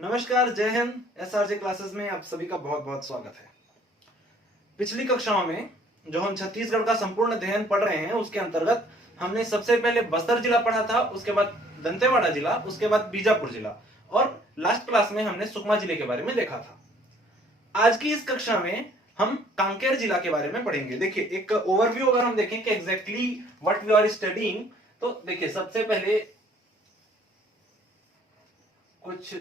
नमस्कार, जय Hind. SRJ classes में आप सभी का बहुत बहुत स्वागत है। पिछली कक्षाओं में जो हम छत्तीसगढ़ का संपूर्ण अध्ययन पढ़ रहे हैं उसके अंतर्गत हमने सबसे पहले बस्तर जिला पढ़ा था, उसके बाद दंतेवाड़ा जिला, उसके बाद बीजापुर जिला और लास्ट क्लास में हमने सुकमा जिले के बारे में देखा था। आज की इस कक्षा में हम कांकेर जिला के बारे में पढ़ेंगे। देखिए, एक ओवरव्यू अगर हम देखें कि exactly what we are studying, तो देखिए सबसे पहले कुछ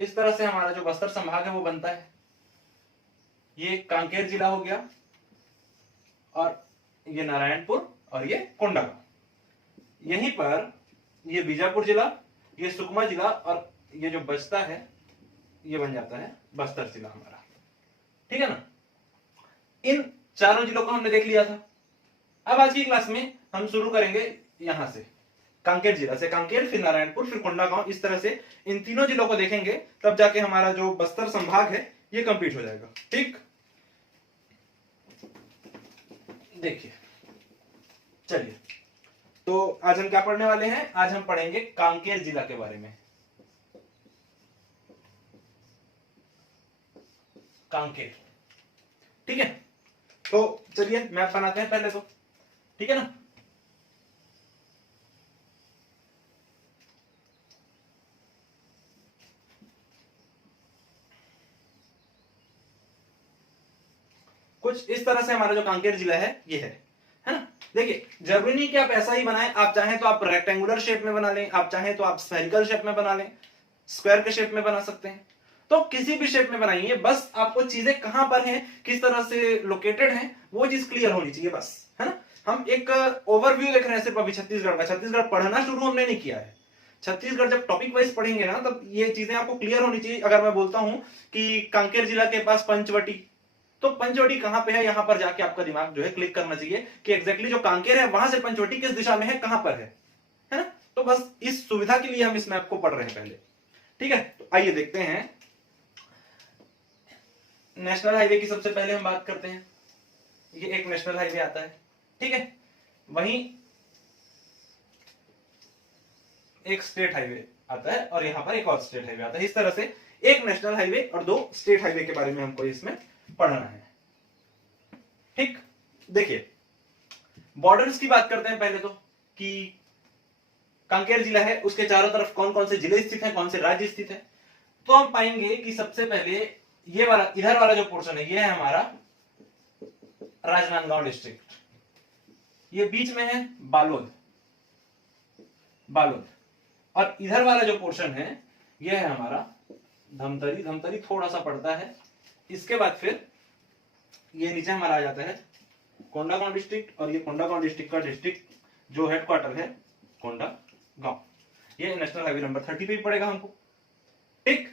इस तरह से हमारा जो बस्तर संभाग है वो बनता है। ये कांकेर जिला हो गया और ये नारायणपुर और ये कोंडागांव। यहीं पर ये बीजापुर जिला, ये सुकमा जिला और ये जो बचता है ये बन जाता है बस्तर जिला हमारा। ठीक है ना। इन चारों जिलों को हमने देख लिया था। अब आज की क्लास में हम शुरू करेंगे यहां से, कांकेर जिला से। कांकेर, फिर नारायणपुर, फिर कोंडागांव, इस तरह से इन तीनों जिलों को देखेंगे, तब जाके हमारा जो बस्तर संभाग है ये कंप्लीट हो जाएगा। ठीक, देखिए चलिए, तो आज हम क्या पढ़ने वाले हैं? आज हम पढ़ेंगे कांकेर जिला के बारे में। कांकेर, ठीक है। तो चलिए मैप बनाते हैं पहले तो, ठीक है ना। कुछ इस तरह से हमारा जो कांकेर जिला है ये है ना। देखिए, जरूरी नहीं कि आप ऐसा ही बनाएं, आप चाहें तो आप रेक्टेंगुलर शेप में बना लें, आप चाहें तो आप स्फेरिकल शेप में बना लें, स्क्वायर के शेप में बना सकते हैं। तो किसी भी शेप में बनाइए, बस आपको चीजें कहां पर हैं, किस तरह से लोकेटेड हैं, वो चीज क्लियर होनी चाहिए, बस, है ना। हम एक ओवरव्यू देख रहे हैं सिर्फ अभी छत्तीसगढ़ का। छत्तीसगढ़ पढ़ना शुरू हमने नहीं किया है। छत्तीसगढ़ जब टॉपिक वाइज पढ़ेंगे ना, तब ये चीजें आपको क्लियर होनी चाहिए। अगर मैं बोलता हूं कि कांकेर जिला के पास पंचवटी, तो पंचवटी कहां पे है, यहां पर जाके आपका दिमाग जो है क्लिक करना चाहिए कि एग्जैक्टली जो कांकेर है वहां से पंचवटी किस दिशा में है, कहां पर है ना। तो बस इस सुविधा के लिए हम इस मैप को पढ़ रहे हैं पहले, ठीक है। तो आइए देखते हैं। नेशनल हाईवे की सबसे पहले हम बात करते हैं। ये एक नेशनल हाईवे आता है, ठीक है। वहीं एक स्टेट हाईवे आता है और यहां पर एक और स्टेट हाईवे आता है। इस तरह से एक नेशनल हाईवे और दो स्टेट हाईवे के बारे में हमको इसमें पढ़ना है, ठीक। देखिए, बॉर्डर्स की बात करते हैं पहले तो, कि कांकेर जिला है उसके चारों तरफ कौन कौन से जिले स्थित हैं, कौन से राज्य स्थित हैं। तो हम पाएंगे कि सबसे पहले ये वाला, इधर वाला जो पोर्शन है ये है हमारा राजनांदगांव डिस्ट्रिक्ट। ये बीच में है बालोद, बालोद। और इधर वाला जो पोर्शन है ये है हमारा धमतरी। धमतरी थोड़ा सा पड़ता है। इसके बाद फिर ये नीचे हमारा आ जाता है कोंडागांव डिस्ट्रिक्ट, और ये कोंडागांव डिस्ट्रिक्ट का डिस्ट्रिक्ट जो हेडक्वार्टर है कोंडागांव। ये नेशनल हाईवे नंबर 30 पे पड़ेगा हमको, ठीक।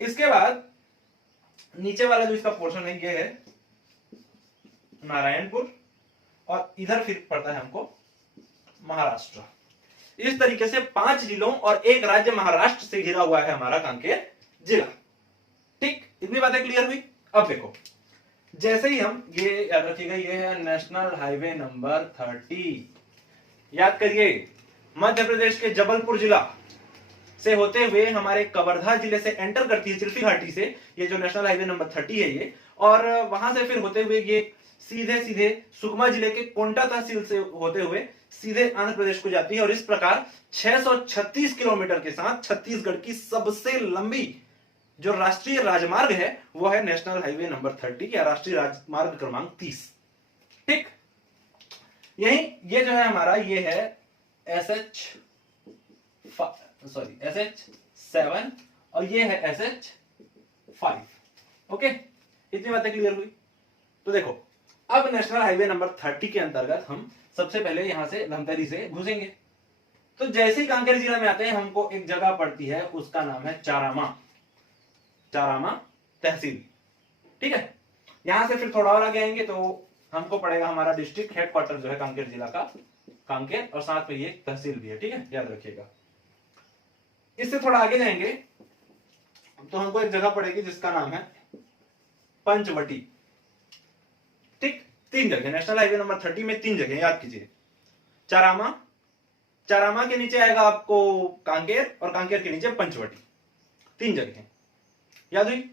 इसके बाद नीचे वाला जो इसका पोर्शन है ये है नारायणपुर, और इधर फिर पड़ता है हमको महाराष्ट्र। इस तरीके से 5 जिलों और एक राज्य महाराष्ट्र से घिरा हुआ है हमारा कांकेर जिला, ठीक। इतनी बातें क्लियर हुई। अब देखो, जैसे ही हम, ये याद रखिएगा, ये है नेशनल हाईवे नंबर 30। याद करिए, मध्य प्रदेश के जबलपुर जिला से होते हुए हमारे कवर्धा जिले से एंटर करती है चिल्फी घाटी से ये जो नेशनल हाईवे नंबर 30 है ये, और वहां से फिर होते हुए ये सीधे सीधे सुकमा जिले के कोंटा तहसील से होते हुए सीधे आंध्र प्रदेश को जाती है। और इस प्रकार 636 किलोमीटर के साथ छत्तीसगढ़ की सबसे लंबी जो राष्ट्रीय राजमार्ग है वो है नेशनल हाईवे नंबर 30 या राष्ट्रीय राजमार्ग क्रमांक 30, ठीक। यही ये जो है हमारा, ये है SH7 और ये है SH5। ओके, इतनी बातें क्लियर हुई। तो देखो, अब नेशनल हाईवे नंबर 30 के अंतर्गत हम सबसे पहले यहां से धमतरी से घुसेंगे। तो जैसे ही कांकेर जिला में आते हैं हमको एक जगह पड़ती है, उसका नाम है चारामा, चारामा तहसील, ठीक है। यहां से फिर थोड़ा और आगे आएंगे तो हमको पड़ेगा हमारा डिस्ट्रिक्ट हेडक्वार्टर जो है कांकेर जिला का, कांकेर, और साथ में ये तहसील भी है, ठीक है, याद रखिएगा। इससे थोड़ा आगे जाएंगे तो हमको एक जगह पड़ेगी जिसका नाम है पंचवटी, ठीक। 3 जगह नेशनल हाईवे नंबर 30 में 3 जगह याद कीजिए, चारामा, चारामा के नीचे आएगा आपको कांकेर, और कांकेर के नीचे पंचवटी, 3 जगह याद हुई।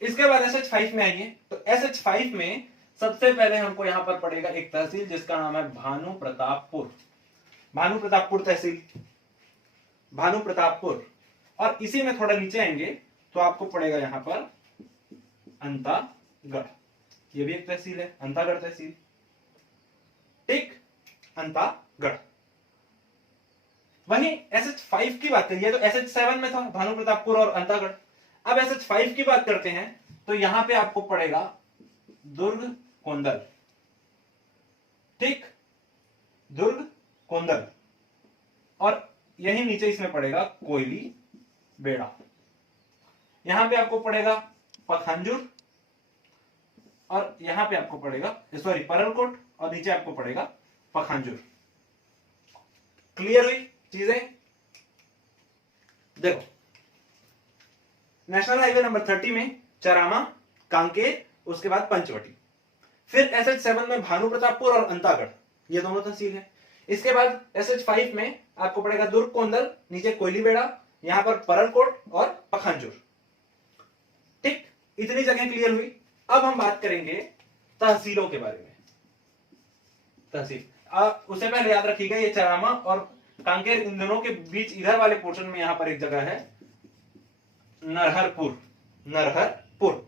इसके बाद SH5 में आएंगे, तो SH5 में सबसे पहले हमको यहां पर पड़ेगा एक तहसील जिसका नाम है भानु प्रतापपुर, भानु प्रतापपुर तहसील, भानु प्रतापपुर। और इसी में थोड़ा नीचे आएंगे तो आपको पड़ेगा यहां पर अंतागढ़, ये भी एक तहसील है, अंतागढ़ तहसील, ठीक, अंतागढ़। वहीं SH5 की बात करिए तो SH7 में था भानु प्रतापपुर और अंतागढ़। अब SH5 की बात करते हैं तो यहां पे आपको पड़ेगा दुर्ग कोंदल, ठीक, दुर्ग कोंदल। और यही नीचे इसमें पड़ेगा कोयली बेड़ा, यहां पे आपको पड़ेगा पखांजुर, और यहां पे आपको पड़ेगा सॉरी परलकोट, और नीचे आपको पड़ेगा पखांजुर। क्लियर हुई चीजें? देखो, नेशनल हाईवे नंबर 30 में चरामा, कांकेर, उसके बाद पंचवटी। फिर SH7 में भानु प्रतापपुर और अंतागढ़, ये दोनों तहसील है। इसके बाद SH5 में आपको पड़ेगा दुर्ग कोंदल, नीचे कोयली बेड़ा, यहां पर परलकोट और पखांजुर, ठीक। इतनी जगह क्लियर हुई। अब हम बात करेंगे तहसीलों के बारे में। तहसील उससे पहले याद रखिएगा ये चरामा और कांकेर, इन दोनों के बीच इधर वाले पोर्शन में यहां पर एक जगह है नरहरपुर, नरहरपुर,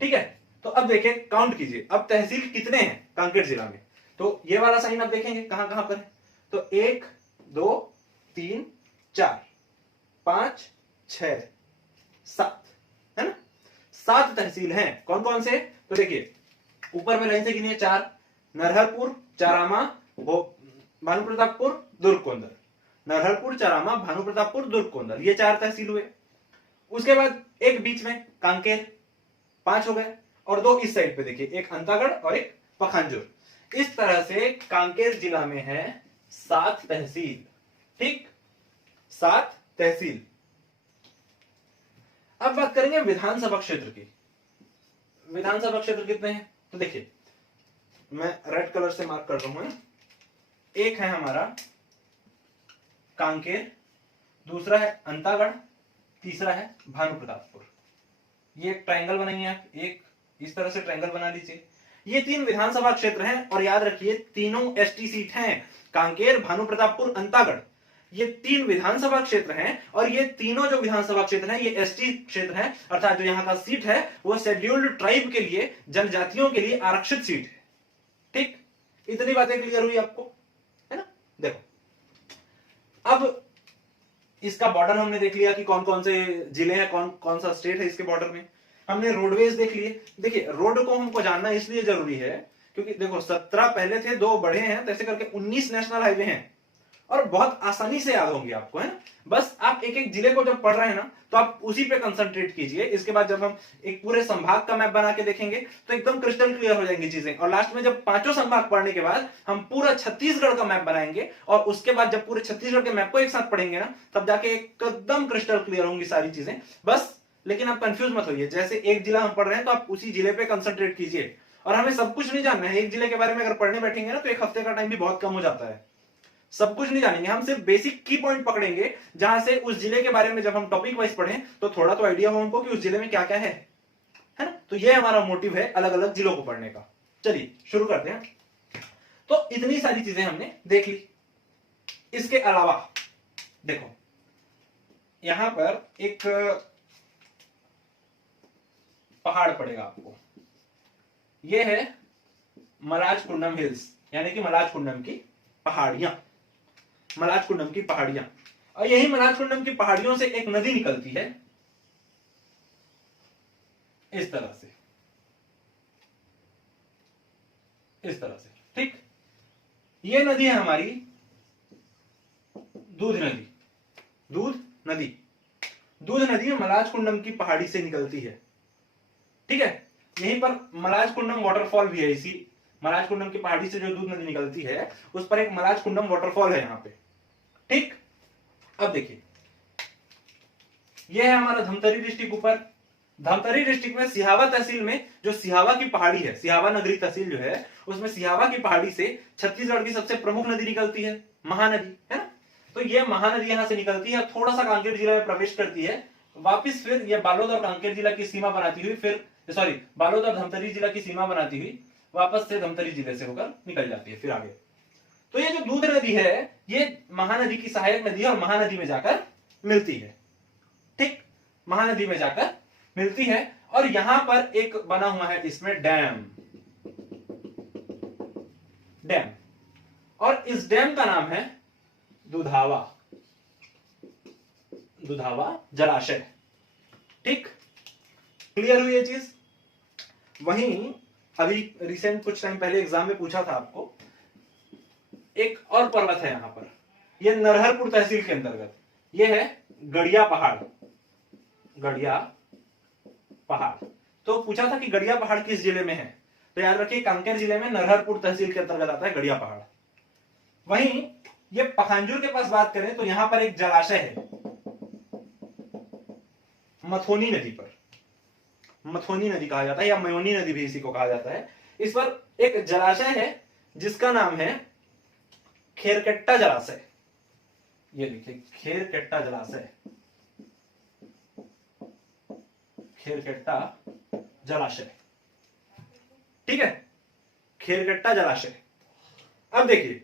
ठीक है। तो अब देखिए, काउंट कीजिए, अब तहसील कितने हैं कांकेर जिला में। तो ये वाला साइन आप देखेंगे कहां कहां पर है, तो 1 2 3 4 5 6 7 है ना, 7 तहसील हैं। कौन कौन से? तो देखिए ऊपर में लाइन से गिनिए, 4, नरहरपुर, चारामा, भानु प्रतापपुर, दुर्ग कोंदल, नरहरपुर, चारामा, भानु प्रतापपुर, दुर्ग कोंदल, ये 4 तहसील हुए। उसके बाद एक बीच में कांकेर, 5 हो गए, और 2 इस साइड पे देखिए, एक अंतागढ़ और एक पखांजुर। इस तरह से कांकेर जिला में है 7 तहसील, ठीक, 7 तहसील। अब बात करेंगे विधानसभा क्षेत्र की। विधानसभा क्षेत्र कितने हैं? तो देखिए मैं रेड कलर से मार्क कर रहा हूं, एक है हमारा कांकेर, दूसरा है अंतागढ़, तीसरा है भानु प्रतापपुर। ये एक ट्रायंगल बनाइए आप, एक इस तरह से ट्रायंगल बना लीजिए। ये 3 विधानसभा क्षेत्र हैं, और याद रखिए तीनों ST सीट हैं, कांकेर, भानु प्रतापपुर, अंतागढ़, ये 3 विधानसभा क्षेत्र हैं। और ये तीनों जो विधानसभा क्षेत्र हैं ये ST क्षेत्र हैं, अर्थात जो यहां का सीट है वो शेड्यूल्ड ट्राइब के लिए, जनजातियों के लिए आरक्षित सीट है, ठीक। इतनी बातें क्लियर हुई आपको, है ना। देखो अब इसका बॉर्डर हमने देख लिया कि कौन कौन से जिले हैं, कौन कौन सा स्टेट है इसके बॉर्डर में। हमने रोडवेज देख लिए। देखिए रोड को हमको जानना इसलिए जरूरी है क्योंकि देखो 17 पहले थे, 2 बढ़े हैं, तो ऐसे करके 19 नेशनल हाईवे हैं, और बहुत आसानी से याद होंगे आपको, है। बस आप एक एक जिले को जब पढ़ रहे हैं ना तो आप उसी पे कंसंट्रेट कीजिए। इसके बाद जब हम एक पूरे संभाग का मैप बना के देखेंगे तो एकदम क्रिस्टल क्लियर हो जाएंगी चीजें। और लास्ट में जब 5 संभाग पढ़ने के बाद हम पूरा छत्तीसगढ़ का मैप बनाएंगे, और उसके बाद जब पूरे छत्तीसगढ़ के मैप को एक साथ पढ़ेंगे ना, तब जाके एकदम क्रिस्टल क्लियर होंगी सारी चीजें। बस लेकिन आप कंफ्यूज मत होइए, जैसे एक जिला हम पढ़ रहे हैं तो आप उसी जिले पे कंसंट्रेट कीजिए। और हमें सब कुछ नहीं जानना है, एक जिले के बारे में अगर पढ़ने बैठेंगे ना तो 1 हफ्ते का टाइम भी बहुत कम हो जाता है। सब कुछ नहीं जानेंगे, हम सिर्फ बेसिक की पॉइंट पकड़ेंगे, जहां से उस जिले के बारे में जब हम टॉपिक वाइज पढ़ें तो थोड़ा तो आइडिया हो हमको कि उस जिले में क्या क्या है ना। तो ये हमारा मोटिव है अलग अलग जिलों को पढ़ने का। चलिए शुरू करते हैं। तो इतनी सारी चीजें हमने देख ली। इसके अलावा देखो यहां पर एक पहाड़ पड़ेगा आपको, यह है मलाजकुंडम हिल्स, यानी कि मलाजकुंडम की पहाड़ियां, मलाजकुंडम की पहाड़ियां। और यही मलाजकुंडम की पहाड़ियों से एक नदी निकलती है इस तरह से, इस तरह से, ठीक। ये नदी है हमारी दूध नदी, दूध नदी। दूध नदी मलाजकुंडम की पहाड़ी से निकलती है, ठीक है। यहीं पर मलाजकुंडम वाटरफॉल भी है, इसी मलाजकुंडम की पहाड़ी से जो दूध नदी निकलती है उस पर एक मलाजकुंडम वाटरफॉल है यहां पे, ठीक। अब देखिए यह है हमारा धमतरी डिस्ट्रिक्ट ऊपर। धमतरी डिस्ट्रिक्ट में सिहावा तहसील में जो सिहावा की पहाड़ी है, सिहावा नगरी तहसील जो है, उसमें सिहावा की पहाड़ी से छत्तीसगढ़ की सबसे प्रमुख नदी निकलती है, महानदी, है ना। ये महानदी यहां से निकलती है, थोड़ा सा कांकेर जिला में प्रवेश करती है, वापिस फिर ये बालोद और कांकेर जिला की सीमा बनाती हुई, फिर सॉरी बालोद और धमतरी जिला की सीमा बनाती हुई वापस से धमतरी जिले से होकर निकल जाती है फिर आगे। तो ये जो दूध नदी है ये महानदी की सहायक नदी है और महानदी में जाकर मिलती है। ठीक, महानदी में जाकर मिलती है और यहां पर एक बना हुआ है इसमें डैम, डैम, और इस डैम का नाम है दुधावा, दुधावा जलाशय। ठीक, क्लियर हुई ये चीज। वहीं अभी रिसेंट कुछ टाइम पहले एग्जाम में पूछा था आपको, एक और पर्वत है यहां पर, ये नरहरपुर तहसील के अंतर्गत, ये है गड़िया पहाड़, गड़िया पहाड़। तो पूछा था कि गड़िया पहाड़ किस जिले में है, तो याद रखिए कांकेर जिले में नरहरपुर तहसील के अंतर्गत आता है गड़िया पहाड़। वहीं ये पखांजूर के पास बात करें तो यहां पर एक जलाशय है मथोनी नदी पर, मथोनी नदी कहा जाता है या मयोनी नदी भी इसी को कहा जाता है। इस पर एक जलाशय है जिसका नाम है खेरकट्टा जलाशय, ये लिखिए खेरकट्टा जलाशय, खेरकट्टा जलाशय। ठीक है, खेरकट्टा जलाशय। अब देखिए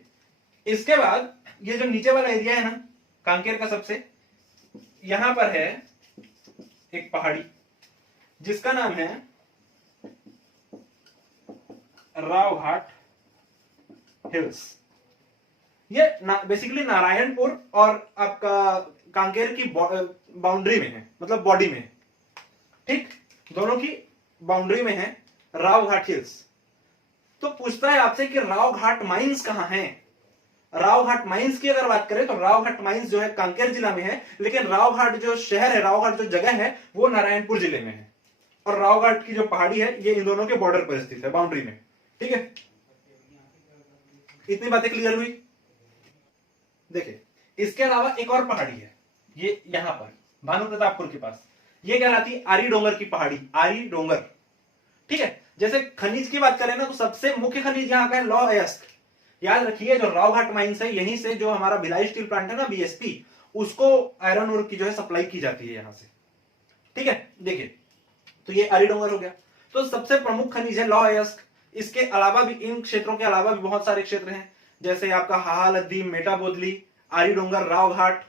इसके बाद ये जो नीचे वाला एरिया है ना कांकेर का सबसे, यहां पर है एक पहाड़ी जिसका नाम है रावघाट हिल्स। ये बेसिकली नारायणपुर और आपका कांकेर की बाउंड्री में है, मतलब बॉडी में। ठीक, दोनों की बाउंड्री में है रावघाट हिल्स। तो पूछता है आपसे कि रावघाट माइंस कहां है। रावघाट माइंस की अगर बात करें तो रावघाट माइंस जो है कांकेर जिला में है, लेकिन रावघाट जो शहर है, रावघाट जो जगह है वो नारायणपुर जिले में है, और रावघाट की जो पहाड़ी है ये इन दोनों के बॉर्डर पर स्थित है, बाउंड्री में। ठीक है, इतनी बातें क्लियर हुई। देखिए इसके अलावा एक और पहाड़ी है, ये यहां पर भानु प्रतापपुर के पास, ये कहलाती है आरी डोंगर की पहाड़ी, आरी डोंगर। ठीक है, जैसे खनिज की बात करें ना तो सबसे मुख्य खनिज यहां का है लौह अयस्क। याद रखिए जो रावघाट माइंस है यहीं से जो हमारा भिलाई स्टील प्लांट है ना बीएसपी, उसको आयरन ओर की जो है सप्लाई की जाती है यहां से। ठीक है, देखिए तो ये आरी डोंगर हो गया। तो सबसे प्रमुख खनिज है लौह अयस्क। इसके अलावा भी इन क्षेत्रों के अलावा भी बहुत सारे क्षेत्र हैं, जैसे आपका हाहा लद्दी, मेटा बोदली, आरी डोंगर, रावघाट।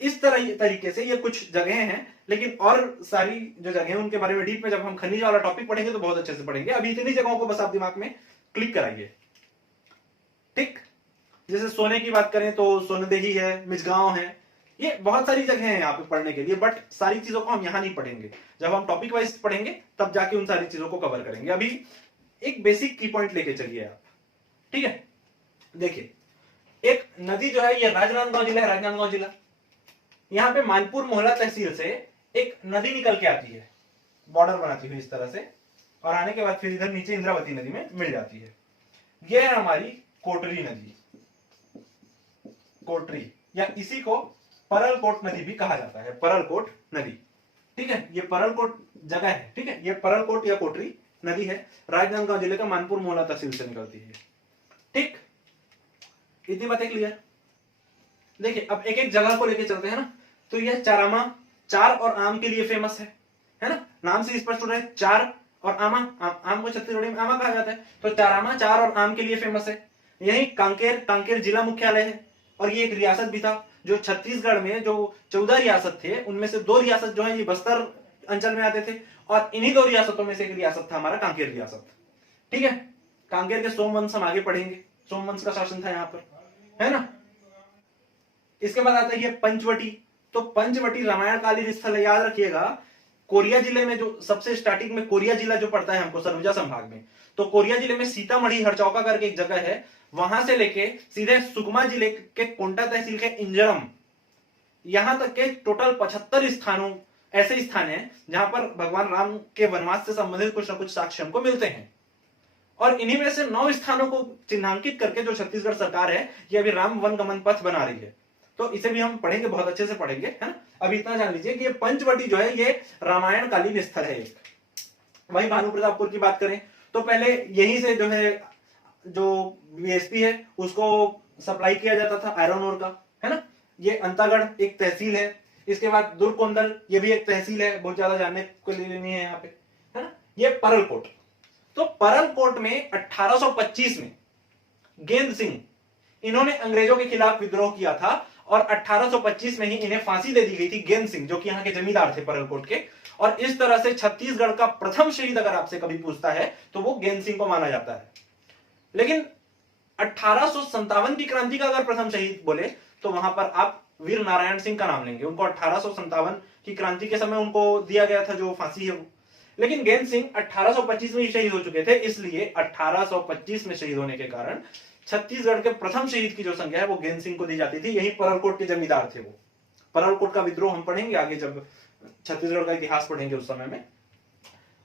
इस तरीके से ये कुछ जगह हैं, लेकिन और सारी जो जगह हैं उनके बारे में डीप में जब हम खनिज वाला टॉपिक पढ़ेंगे तो बहुत अच्छे से पढ़ेंगे। अभी इतनी जगहों को बस आप दिमाग में क्लिक कराइए। ठीक, जैसे सोने की बात करें तो सोनदेही है, मिचगांव है, ये बहुत सारी जगह हैं यहाँ पे पढ़ने के लिए, बट सारी चीजों को हम यहाँ नहीं पढ़ेंगे, जब हम टॉपिक वाइज पढ़ेंगे तब जाके उन सारी चीजों को कवर करेंगे। अभी एक बेसिक की पॉइंट लेके चलिए आप। ठीक है, देखिए एक नदी जो है ये राजनांदगांव जिला है, राजनांदगांव जिला, यहाँ पे मानपुर मोहला तहसील से एक नदी निकल के आती है, बॉर्डर बनाती हुई इस तरह से, और आने के बाद फिर इधर नीचे इंद्रावती नदी में मिल जाती है। ये है हमारी कोटरी नदी, कोटरी, या इसी को परलकोट नदी भी कहा जाता है, परलकोट नदी। ठीक है, ये परलकोट जगह है। ठीक है, ये परलकोट या कोटरी नदी है, राजनांदगांव जिले का मानपुर मोहला तहसील से निकलती है। ठीक, इतनी बातें क्लियर। देखिए अब एक एक जगह को लेके चलते हैं ना। तो यह चारामा, चार और आम के लिए फेमस है ना, नाम से स्पष्ट हो रहा है, चार और आमा, आम को छत्तीसगढ़ी में आमा कहा जाता है, तो चारामा चार और आम के लिए फेमस है। यही कांकेर जिला मुख्यालय है, और ये एक रियासत भी था। जो छत्तीसगढ़ में जो 14 रियासत थे उनमें से 2 रियासत जो है ये बस्तर अंचल में आते थे, और इन्हीं 2 रियासतों में से एक रियासत था हमारा कांकेर रियासत। ठीक है, कांकेर के सोमवंश हम आगे पढ़ेंगे, सोमवंश का शासन था यहाँ पर, है ना। इसके बाद आता है पंचवटी। तो पंचवटी रामायणकालीन स्थल है, याद रखिएगा। कोरिया जिले में जो सबसे स्टार्टिंग में कोरिया जिला जो पड़ता है हमको सरगुजा संभाग में, तो कोरिया जिले में सीतामढ़ी हरचौका करके एक जगह है, वहां से लेके सीधे सुकमा जिले के कोंटा तहसील के इंजरम, यहां तक के टोटल 75 स्थानों ऐसे स्थान हैं जहां पर भगवान राम के वनवास से संबंधित कुछ ना कुछ साक्ष्य हमको मिलते हैं। और इन्हीं में से 9 स्थानों को चिन्हांकित करके जो छत्तीसगढ़ सरकार है ये अभी राम वन गमन पथ बना रही है, तो इसे भी हम पढ़ेंगे, बहुत अच्छे से पढ़ेंगे, है ना। अभी इतना जान लीजिए कि ये पंचवटी जो है ये रामायणकालीन स्थल है एक। वही भानु प्रतापपुर की बात करें तो पहले यहीं से जो है जो बीएसपी है उसको सप्लाई किया जाता था आयरन ओर का, है ना। ये अंतागढ़ एक तहसील है। इसके बाद दुर्कोंदल, ये भी एक तहसील है, बहुत ज्यादा जानने को लिए नहीं है यहाँ पे, है ना। ये परलकोट, तो परलकोट में 1825 में गेंद सिंह, इन्होंने अंग्रेजों के खिलाफ विद्रोह किया था और 1825 में ही इन्हें फांसी दे दी गई थी। गेंद सिंह जो कि यहाँ के जमींदार थे परलकोट के, और इस तरह से छत्तीसगढ़ का प्रथम शहीद अगर आपसे कभी पूछता है तो वो गेंद सिंह को माना जाता है। लेकिन 1857 की क्रांति का अगर प्रथम शहीद बोले तो वहां पर आप वीर नारायण सिंह का नाम लेंगे। उनको 1857 की क्रांति के समय उनको दिया गया था जो फांसी है वो। लेकिन गेंद सिंह 1825 में ही शहीद हो चुके थे, इसलिए 1825 में शहीद होने के कारण छत्तीसगढ़ के प्रथम शहीद की जो संज्ञा है वो गेंद सिंह को दी जाती थी। यही परलकोट के जमींदार थे वो। परलकोट का विद्रोह हम पढ़ेंगे आगे जब छत्तीसगढ़ का इतिहास पढ़ेंगे उस समय में।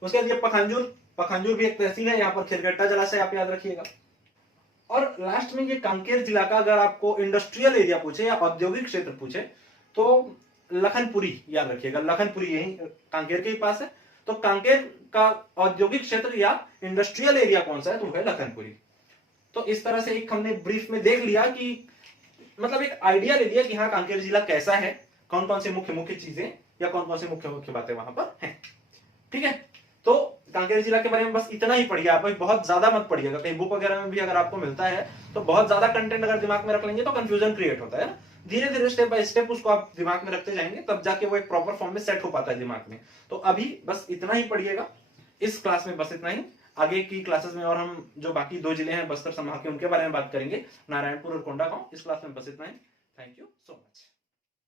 उसके बाद ये पखांजूर, पखांजूर भी एक तहसील है, यहाँ पर खिरगट्टा जलाशय आप याद रखिएगा। और लास्ट में ये कांकेर जिला का अगर आपको इंडस्ट्रियल एरिया पूछे या औद्योगिक क्षेत्र पूछे तो लखनपुरी याद रखिएगा। लखनपुरी यही कांकेर के ही पास है, तो कांकेर का औद्योगिक क्षेत्र या इंडस्ट्रियल एरिया कौन सा है तो वो है लखनपुरी। तो इस तरह से एक हमने ब्रीफ में देख लिया कि मतलब एक आइडिया ले लिया कि हाँ कांकेर जिला कैसा है, कौन कौन से मुख्य मुख्य चीजें या कौन कौन से मुख्य मुख्य बातें वहां पर हैं। ठीक है, तो कांकेर जिला के बारे में बस इतना ही पढ़िए आप, बहुत ज्यादा मत पढ़िएगा। कहीं बुक वगैरह में भी अगर आपको मिलता है तो बहुत ज्यादा कंटेंट अगर दिमाग में रख लेंगे तो कंफ्यूजन क्रिएट होता है ना। धीरे धीरे स्टेप बाय स्टेप उसको आप दिमाग में रखते जाएंगे तब जाके वो एक प्रॉपर फॉर्म में सेट हो पाता है दिमाग में। तो अभी बस इतना ही पढ़िएगा इस क्लास में, बस इतना ही। आगे की क्लासेस में और हम जो बाकी 2 जिले हैं बस्तर संभाग के उनके बारे में बात करेंगे, नारायणपुर और कोंडागांव। इस क्लास में बस इतना ही। Thank you so much.